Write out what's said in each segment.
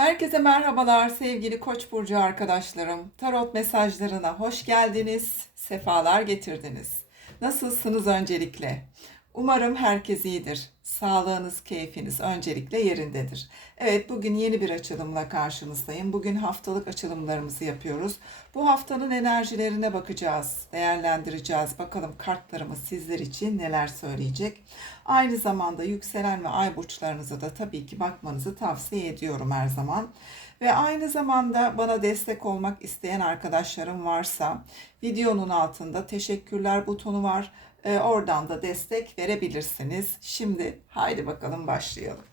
Herkese merhabalar sevgili Koç burcu arkadaşlarım. Tarot mesajlarına hoş geldiniz. Sefalar getirdiniz. Nasılsınız öncelikle? Umarım herkes iyidir. Sağlığınız, keyfiniz öncelikle yerindedir. Evet, bugün yeni bir açılımla karşınızdayım. Bugün haftalık açılımlarımızı yapıyoruz. Bu haftanın enerjilerine bakacağız, değerlendireceğiz. Bakalım kartlarımız sizler için neler söyleyecek. Aynı zamanda yükselen ve ay burçlarınıza da tabii ki bakmanızı tavsiye ediyorum her zaman. Ve aynı zamanda bana destek olmak isteyen arkadaşlarım varsa videonun altında teşekkürler butonu var. Ee, oradan da destek verebilirsiniz. Şimdi haydi bakalım başlayalım.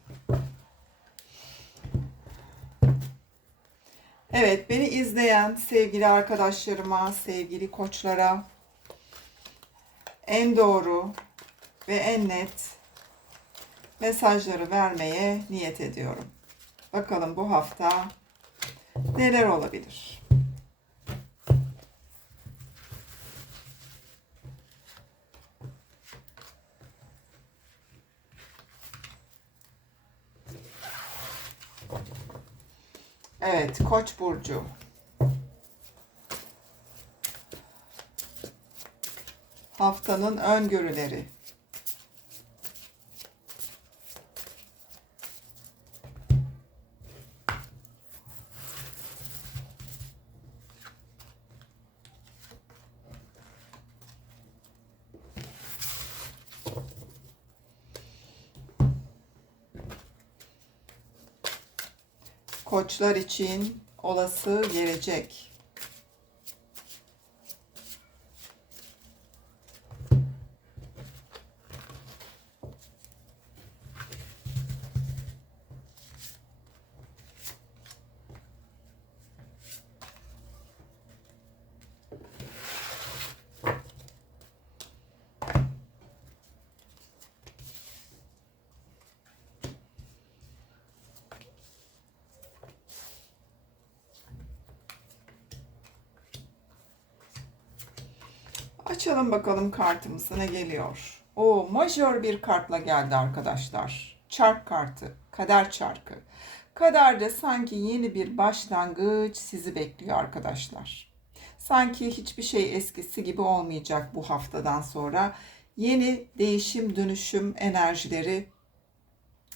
Evet, beni izleyen sevgili arkadaşlarıma, sevgili koçlara en doğru ve en net mesajları vermeye niyet ediyorum. Bakalım bu hafta neler olabilir? Evet, Koç burcu. Haftanın öngörüleri. Koçlar için olası gelecek. Açalım bakalım kartımıza ne geliyor. O majör bir kartla geldi arkadaşlar. Çark kartı, kader çarkı. Kaderde sanki yeni bir başlangıç sizi bekliyor arkadaşlar. Sanki hiçbir şey eskisi gibi olmayacak bu haftadan sonra. Yeni değişim, dönüşüm enerjileri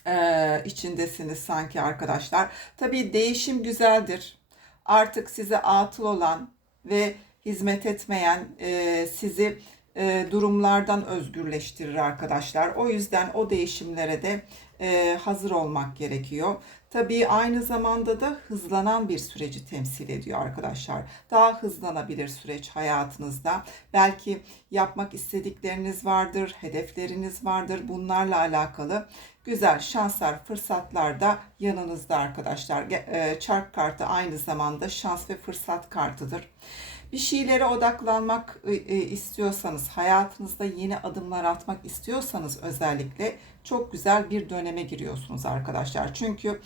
e, içindesiniz sanki arkadaşlar. Tabii değişim güzeldir. Artık size atıl olan ve hizmet etmeyen e, sizi e, durumlardan özgürleştirir arkadaşlar. O yüzden o değişimlere de e, hazır olmak gerekiyor. Tabii aynı zamanda da hızlanan bir süreci temsil ediyor arkadaşlar. Daha hızlanabilir süreç hayatınızda. Belki yapmak istedikleriniz vardır, hedefleriniz vardır. Bunlarla alakalı güzel şanslar, fırsatlar da yanınızda arkadaşlar. E, çark kartı aynı zamanda şans ve fırsat kartıdır. Bir şeylere odaklanmak e, e, istiyorsanız, hayatınızda yeni adımlar atmak istiyorsanız özellikle çok güzel bir döneme giriyorsunuz arkadaşlar. Çünkü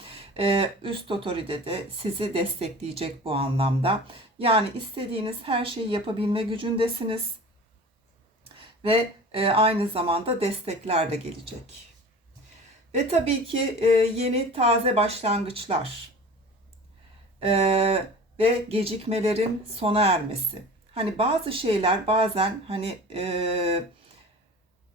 üst otorite de sizi destekleyecek bu anlamda. Yani istediğiniz her şeyi yapabilme gücündesiniz ve aynı zamanda destekler de gelecek. Ve tabii ki yeni taze başlangıçlar. Eee ve gecikmelerin sona ermesi. Hani bazı şeyler bazen hani e,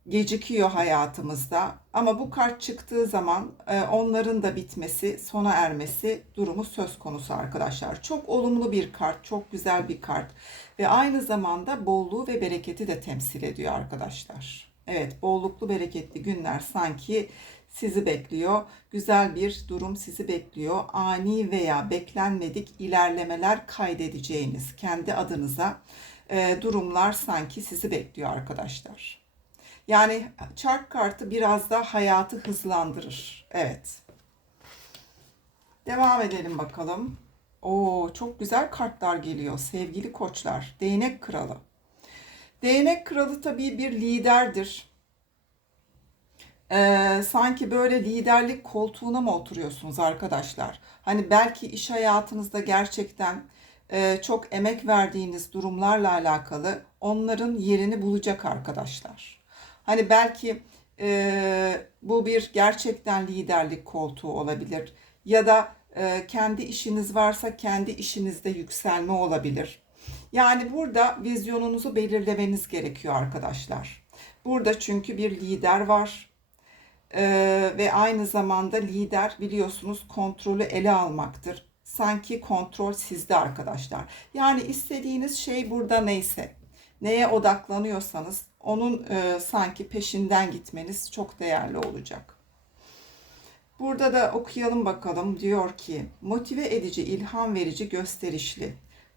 gecikiyor hayatımızda ama bu kart çıktığı zaman e, onların da bitmesi, sona ermesi durumu söz konusu arkadaşlar. Çok olumlu bir kart, çok güzel bir kart ve aynı zamanda bolluğu ve bereketi de temsil ediyor arkadaşlar. Evet, bolluklu bereketli günler sanki sizi bekliyor. Güzel bir durum sizi bekliyor. Ani veya beklenmedik ilerlemeler kaydedeceğiniz kendi adınıza e, durumlar sanki sizi bekliyor arkadaşlar. Yani çark kartı biraz da hayatı hızlandırır. Evet. Devam edelim bakalım. Oo çok güzel kartlar geliyor sevgili koçlar. Değnek kralı. Değnek kralı tabii bir liderdir e, sanki böyle liderlik koltuğuna mı oturuyorsunuz arkadaşlar? Hani belki iş hayatınızda gerçekten e, çok emek verdiğiniz durumlarla alakalı onların yerini bulacak arkadaşlar. Hani belki e, bu bir gerçekten liderlik koltuğu olabilir ya da e, kendi işiniz varsa kendi işinizde yükselme olabilir. Yani burada vizyonunuzu belirlemeniz gerekiyor arkadaşlar. Burada çünkü bir lider var. Ee, ve aynı zamanda lider biliyorsunuz kontrolü ele almaktır. Sanki kontrol sizde arkadaşlar. Yani istediğiniz şey burada neyse, neye odaklanıyorsanız onun e, sanki peşinden gitmeniz çok değerli olacak. Burada da okuyalım bakalım. Diyor ki, motive edici, ilham verici, gösterişli,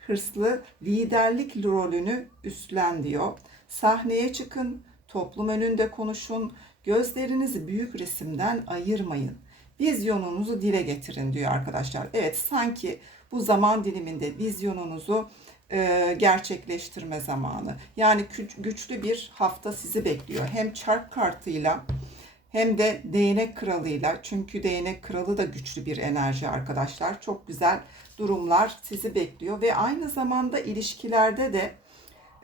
hırslı, liderlik rolünü üstlen diyor. Sahneye çıkın, toplum önünde konuşun, gözlerinizi büyük resimden ayırmayın. Vizyonunuzu dile getirin diyor arkadaşlar. Evet sanki bu zaman diliminde vizyonunuzu e, gerçekleştirme zamanı. Yani güçlü bir hafta sizi bekliyor. Hem çark kartıyla hem de değnek kralıyla çünkü değnek kralı da güçlü bir enerji arkadaşlar. Çok güzel durumlar sizi bekliyor ve aynı zamanda ilişkilerde de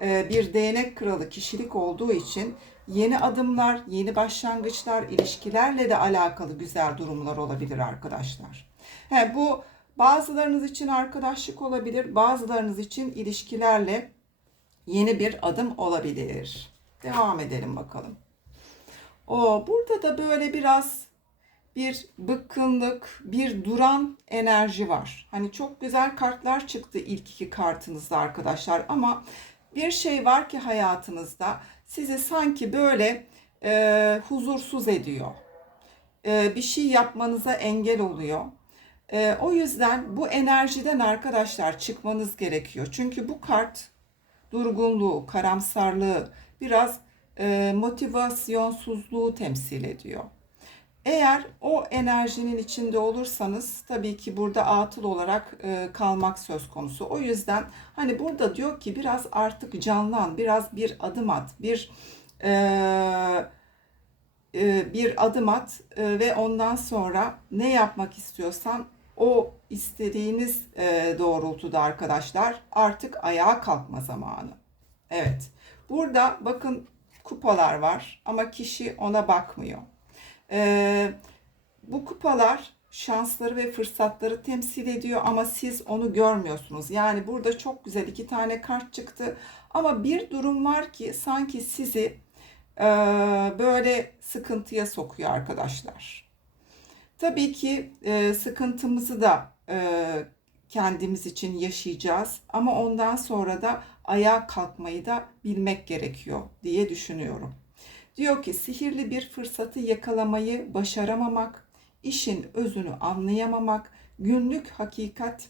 e, bir değnek kralı kişilik olduğu için yeni adımlar, yeni başlangıçlar, ilişkilerle de alakalı güzel durumlar olabilir arkadaşlar. He, bu bazılarınız için arkadaşlık olabilir, bazılarınız için ilişkilerle yeni bir adım olabilir. Devam edelim bakalım. O burada da böyle biraz bir bıkkınlık, bir duran enerji var. Hani çok güzel kartlar çıktı ilk iki kartınızda arkadaşlar ama bir şey var ki hayatınızda sizi sanki böyle e, huzursuz ediyor. E, bir şey yapmanıza engel oluyor. E, o yüzden bu enerjiden arkadaşlar çıkmanız gerekiyor. Çünkü bu kart durgunluğu, karamsarlığı, biraz e, motivasyonsuzluğu temsil ediyor. Eğer o enerjinin içinde olursanız tabii ki burada atıl olarak e, kalmak söz konusu. O yüzden hani burada diyor ki biraz artık canlan, biraz bir adım at, bir e, e, bir adım at e, ve ondan sonra ne yapmak istiyorsan o istediğiniz e, doğrultuda arkadaşlar artık ayağa kalkma zamanı. Evet. Burada bakın kupalar var ama kişi ona bakmıyor. Ee, bu kupalar şansları ve fırsatları temsil ediyor ama siz onu görmüyorsunuz. Yani burada çok güzel iki tane kart çıktı ama bir durum var ki sanki sizi e, böyle sıkıntıya sokuyor arkadaşlar. Tabii ki e, sıkıntımızı da e, kendimiz için yaşayacağız ama ondan sonra da ayağa kalkmayı da bilmek gerekiyor diye düşünüyorum. Diyor ki sihirli bir fırsatı yakalamayı başaramamak, işin özünü anlayamamak, günlük hakikat,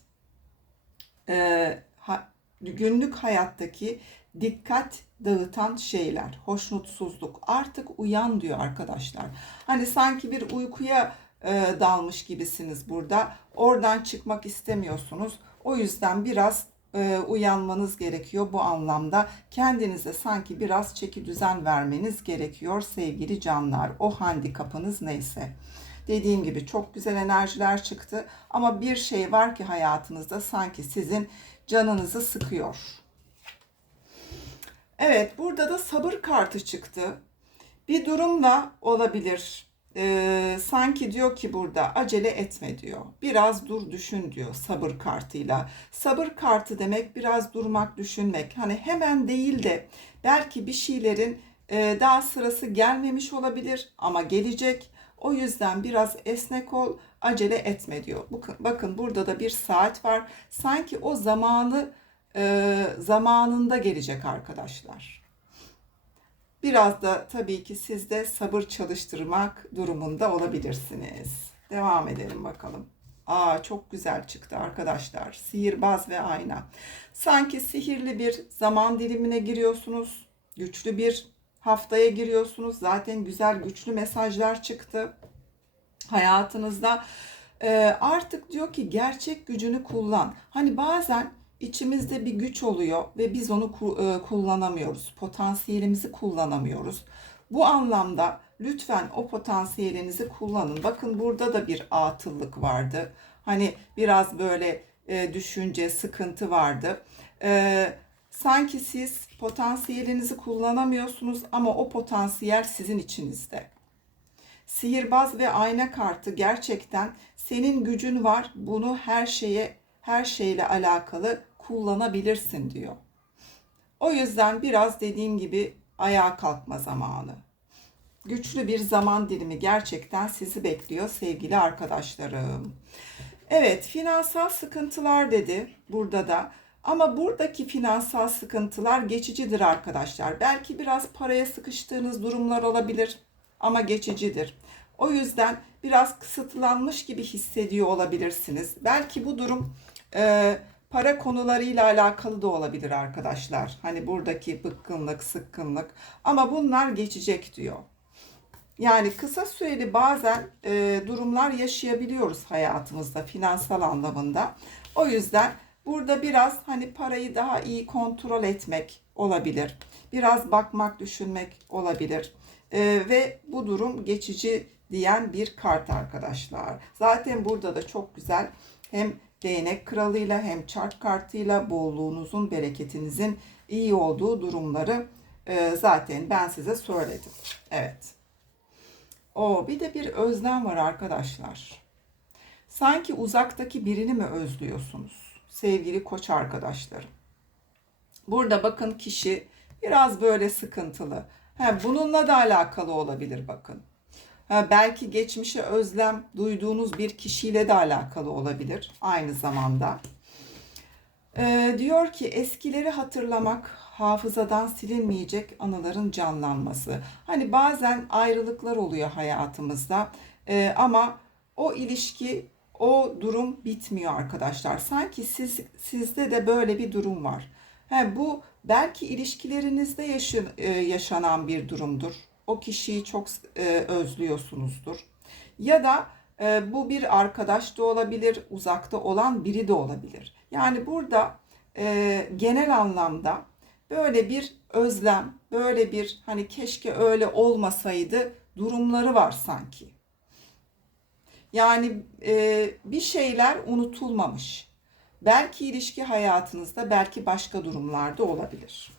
e, ha, günlük hayattaki dikkat dağıtan şeyler, hoşnutsuzluk. Artık uyan diyor arkadaşlar. Hani sanki bir uykuya e, dalmış gibisiniz burada. Oradan çıkmak istemiyorsunuz. O yüzden biraz e, uyanmanız gerekiyor bu anlamda. Kendinize sanki biraz çeki düzen vermeniz gerekiyor sevgili canlar. O handikapınız neyse. Dediğim gibi çok güzel enerjiler çıktı ama bir şey var ki hayatınızda sanki sizin canınızı sıkıyor. Evet, burada da sabır kartı çıktı. Bir durumla olabilir e, sanki diyor ki burada acele etme diyor. Biraz dur düşün diyor sabır kartıyla. Sabır kartı demek biraz durmak, düşünmek. Hani hemen değil de belki bir şeylerin e, daha sırası gelmemiş olabilir ama gelecek. O yüzden biraz esnek ol, acele etme diyor. Bakın, burada da bir saat var. Sanki o zamanı e, zamanında gelecek arkadaşlar. Biraz da tabii ki siz de sabır çalıştırmak durumunda olabilirsiniz. Devam edelim bakalım. Aa çok güzel çıktı arkadaşlar. Sihirbaz ve ayna. Sanki sihirli bir zaman dilimine giriyorsunuz. Güçlü bir haftaya giriyorsunuz. Zaten güzel güçlü mesajlar çıktı hayatınızda. Ee, artık diyor ki gerçek gücünü kullan. Hani bazen içimizde bir güç oluyor ve biz onu e, kullanamıyoruz. Potansiyelimizi kullanamıyoruz. Bu anlamda lütfen o potansiyelinizi kullanın. Bakın burada da bir atıllık vardı. Hani biraz böyle e, düşünce, sıkıntı vardı. E, sanki siz potansiyelinizi kullanamıyorsunuz ama o potansiyel sizin içinizde. Sihirbaz ve ayna kartı gerçekten senin gücün var. Bunu her şeye her şeyle alakalı kullanabilirsin diyor. O yüzden biraz dediğim gibi ayağa kalkma zamanı. Güçlü bir zaman dilimi gerçekten sizi bekliyor sevgili arkadaşlarım. Evet, finansal sıkıntılar dedi burada da. Ama buradaki finansal sıkıntılar geçicidir arkadaşlar. Belki biraz paraya sıkıştığınız durumlar olabilir ama geçicidir. O yüzden biraz kısıtlanmış gibi hissediyor olabilirsiniz. Belki bu durum e, para konularıyla alakalı da olabilir arkadaşlar. Hani buradaki bıkkınlık, sıkkınlık ama bunlar geçecek diyor. Yani kısa süreli bazen e, durumlar yaşayabiliyoruz hayatımızda finansal anlamında. O yüzden burada biraz hani parayı daha iyi kontrol etmek olabilir. Biraz bakmak, düşünmek olabilir. E, ve bu durum geçici diyen bir kart arkadaşlar. Zaten burada da çok güzel hem değnek kralıyla hem çark kartıyla bolluğunuzun, bereketinizin iyi olduğu durumları e, zaten ben size söyledim. Evet. O bir de bir özlem var arkadaşlar. Sanki uzaktaki birini mi özlüyorsunuz? Sevgili koç arkadaşlarım. Burada bakın kişi biraz böyle sıkıntılı. Ha, bununla da alakalı olabilir bakın. Ha, belki geçmişe özlem duyduğunuz bir kişiyle de alakalı olabilir aynı zamanda. Ee, diyor ki eskileri hatırlamak hafızadan silinmeyecek anıların canlanması. Hani bazen ayrılıklar oluyor hayatımızda Ee, ama o ilişki o durum bitmiyor arkadaşlar. Sanki siz sizde de böyle bir durum var. He, bu belki ilişkilerinizde yaşın, e, yaşanan bir durumdur. O kişiyi çok e, özlüyorsunuzdur. Ya da e, bu bir arkadaş da olabilir, uzakta olan biri de olabilir. Yani burada e, genel anlamda böyle bir özlem, böyle bir hani keşke öyle olmasaydı durumları var sanki. Yani e, bir şeyler unutulmamış. Belki ilişki hayatınızda, belki başka durumlarda olabilir.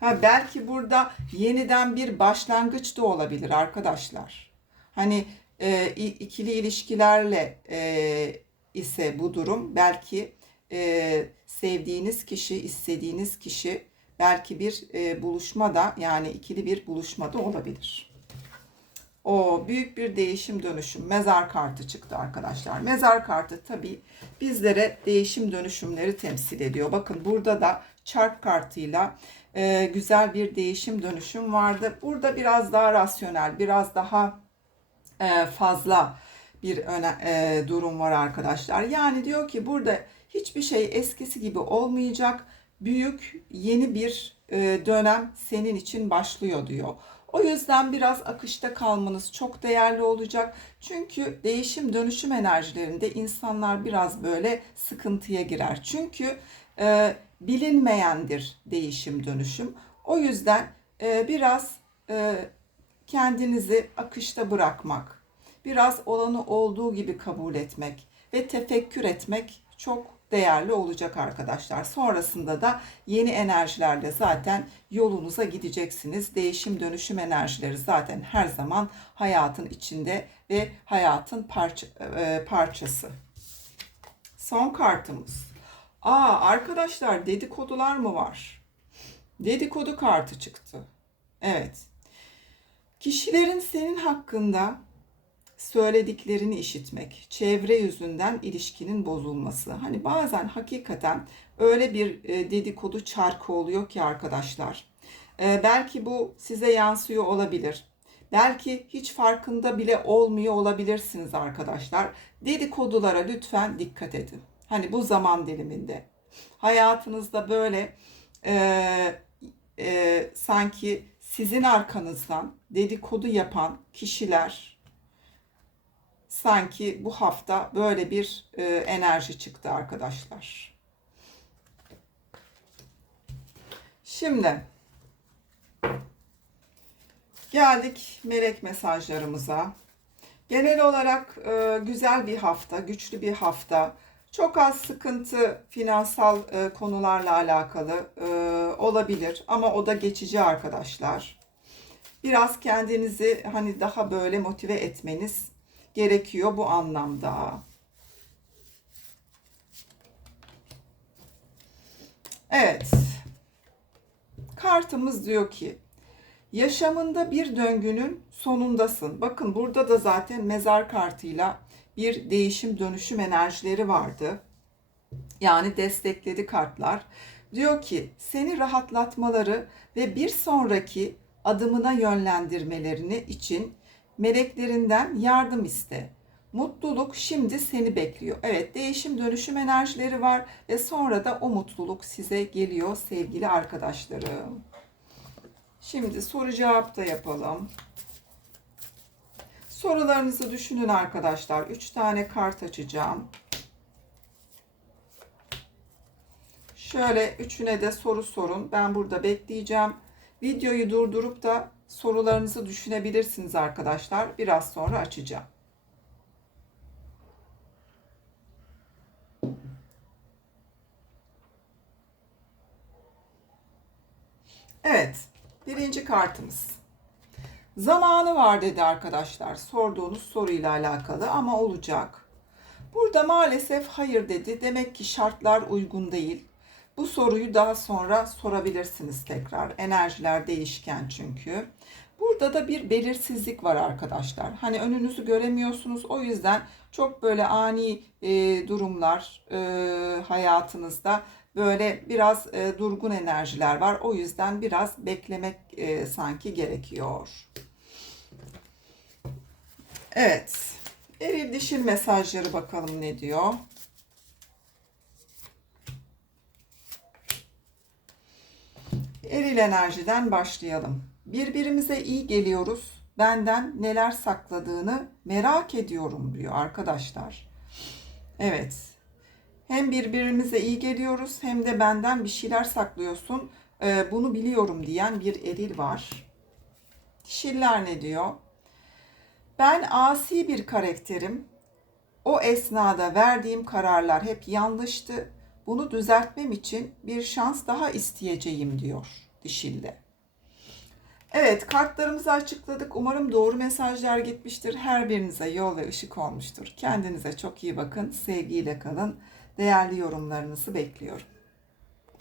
Ha belki burada yeniden bir başlangıç da olabilir arkadaşlar. Hani e, ikili ilişkilerle e, ise bu durum belki e, sevdiğiniz kişi, istediğiniz kişi belki bir e, buluşma da yani ikili bir buluşma da olabilir. O büyük bir değişim dönüşüm. Mezar kartı çıktı arkadaşlar. Mezar kartı tabii bizlere değişim dönüşümleri temsil ediyor. Bakın burada da çark kartıyla e, güzel bir değişim dönüşüm vardı. Burada biraz daha rasyonel, biraz daha e, fazla bir öne, e, durum var arkadaşlar. Yani diyor ki burada hiçbir şey eskisi gibi olmayacak. Büyük yeni bir e, dönem senin için başlıyor diyor. O yüzden biraz akışta kalmanız çok değerli olacak. Çünkü değişim dönüşüm enerjilerinde insanlar biraz böyle sıkıntıya girer. Çünkü e, bilinmeyendir değişim dönüşüm. O yüzden e, biraz e, kendinizi akışta bırakmak, biraz olanı olduğu gibi kabul etmek ve tefekkür etmek çok değerli olacak arkadaşlar. Sonrasında da yeni enerjilerle zaten yolunuza gideceksiniz. Değişim dönüşüm enerjileri zaten her zaman hayatın içinde ve hayatın parça, e, parçası. Son kartımız. Aa arkadaşlar dedikodular mı var? Dedikodu kartı çıktı. Evet. Kişilerin senin hakkında söylediklerini işitmek, çevre yüzünden ilişkinin bozulması. Hani bazen hakikaten öyle bir e, dedikodu çarkı oluyor ki arkadaşlar. E, belki bu size yansıyor olabilir. Belki hiç farkında bile olmuyor olabilirsiniz arkadaşlar. Dedikodulara lütfen dikkat edin. Hani bu zaman diliminde. Hayatınızda böyle e, e, sanki sizin arkanızdan dedikodu yapan kişiler, sanki bu hafta böyle bir e, enerji çıktı arkadaşlar. Şimdi geldik melek mesajlarımıza. Genel olarak e, güzel bir hafta, güçlü bir hafta. Çok az sıkıntı finansal e, konularla alakalı e, olabilir ama o da geçici arkadaşlar. biraz kendinizi hani daha böyle motive etmeniz gerekiyor bu anlamda. Evet. Kartımız diyor ki yaşamında bir döngünün sonundasın. Bakın burada da zaten mezar kartıyla bir değişim dönüşüm enerjileri vardı. Yani destekledi kartlar. Diyor ki seni rahatlatmaları ve bir sonraki adımına yönlendirmelerini için meleklerinden yardım iste. Mutluluk şimdi seni bekliyor. Evet, değişim dönüşüm enerjileri var ve sonra da o mutluluk size geliyor sevgili arkadaşlarım. Şimdi soru cevap da yapalım. Sorularınızı düşünün arkadaşlar. 3 tane kart açacağım. Şöyle üçüne de soru sorun. Ben burada bekleyeceğim. Videoyu durdurup da sorularınızı düşünebilirsiniz arkadaşlar. Biraz sonra açacağım. Evet, birinci kartımız. Zamanı var dedi arkadaşlar. Sorduğunuz soruyla alakalı ama olacak. Burada maalesef hayır dedi. Demek ki şartlar uygun değil. Bu soruyu daha sonra sorabilirsiniz tekrar. Enerjiler değişken çünkü. Burada da bir belirsizlik var arkadaşlar. Hani önünüzü göremiyorsunuz. O yüzden çok böyle ani e, durumlar e, hayatınızda böyle biraz e, durgun enerjiler var. O yüzden biraz beklemek e, sanki gerekiyor. Evet. Eril dişil mesajları bakalım ne diyor. Eril enerjiden başlayalım. Birbirimize iyi geliyoruz. Benden neler sakladığını merak ediyorum diyor arkadaşlar. Evet. Hem birbirimize iyi geliyoruz hem de benden bir şeyler saklıyorsun. Ee, bunu biliyorum diyen bir eril var. Dişiller ne diyor? Ben asi bir karakterim. O esnada verdiğim kararlar hep yanlıştı. Bunu düzeltmem için bir şans daha isteyeceğim diyor dişilde. Evet kartlarımızı açıkladık. Umarım doğru mesajlar gitmiştir. Her birinize yol ve ışık olmuştur. Kendinize çok iyi bakın. Sevgiyle kalın. Değerli yorumlarınızı bekliyorum.